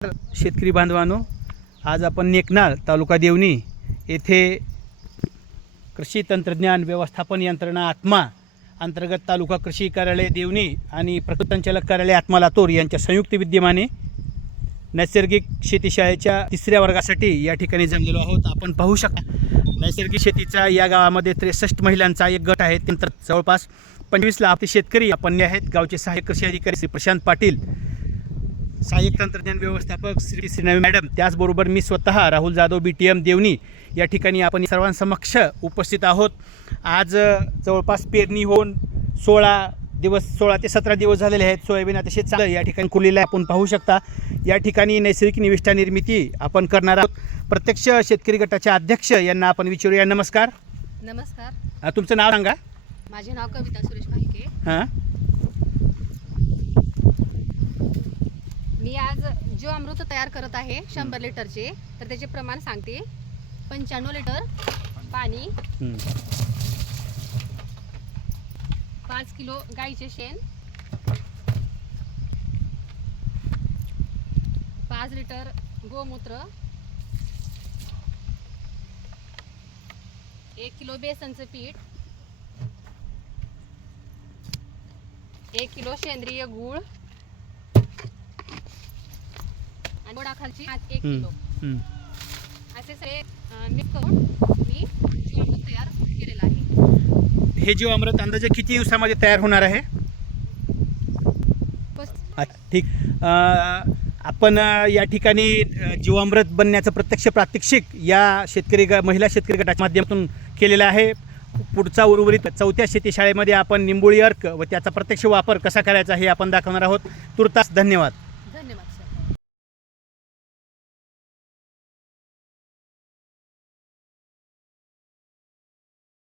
शेतकरी बांधवांनो, आज आपण नेकनाळ तालुका देवणी येथे कृषी तंत्रज्ञान व्यवस्थापन यंत्रणा आत्मा अंतर्गत तालुका कृषी कार्यालय देवणी आणि प्रकल्प संचालक कार्यालय आत्मा लातूर यांच्या संयुक्त विद्यमाने नैसर्गिक शेती शाळेच्या 3ऱ्या वर्गासाठी या ठिकाणी जमलेलो आहोत। आपण पाहू शकता नैसर्गिक शेतीचा या गावामध्ये 63 महिलांचा एक गट आहे। त्यानंतर जवळपास 25 लाभार्थी शेतकरी आपण आहेत। गावचे सहाय्यक कृषी अधिकारी श्री प्रशांत पाटील, सहाय्यक तंत्रज्ञान व्यवस्थापक श्री श्रीनवी मॅडम, त्याचबरोबर मी स्वतः राहुल जाधव BTM देवणी या ठिकाणी आपण सर्वांसमक्ष उपस्थित आहोत। आज जवळपास पेरणी होऊन 16 ते 17 दिवस झालेले आहेत। सोयाबीन अतिशय चांगलं या ठिकाणी कुरलेलं आहे। आपण पाहू शकता या ठिकाणी नैसर्गिक निविष्ठा निर्मिती आपण करणार आहोत। प्रत्यक्ष शेतकरी गटाचे अध्यक्ष यांना आपण विचारूया। नमस्कार। नमस्कार, तुमचं नाव सांगा। माझे नाव कविता सुरेश भाईके। हां, मी आज जो अमृत तयार करत आहे 100 लिटरचे, तर त्याचे प्रमाण सांगते। 95 लिटर पाणी, 5 किलो गाईचे शेण, 5 लिटर गोमूत्र, 1 किलो बेसनचं पीठ, 1 किलो सेंद्रिय गूळ आणि गोडाखालची 1 किलो असे सगळे मिक्स करून मी जीवामृत तयार केलेलं आहे। हे जीवामृत अंदाजे किती दिवसामध्ये तयार होणार आहे? बस ठीक। आपण या ठिकाणी जीवामृत बनण्याचं प्रत्यक्ष प्रात्यक्षिक या महिला शेतकरी गटाच्या माध्यमातून केलेलं आहे। पुढचा उर्वरित 4थ्या शेती शाळेमध्ये आपण निंबोळी अर्क व त्याचा प्रत्यक्ष वापर कसा करायचा हे आपण दाखवणार आहोत। तुर्तास धन्यवाद।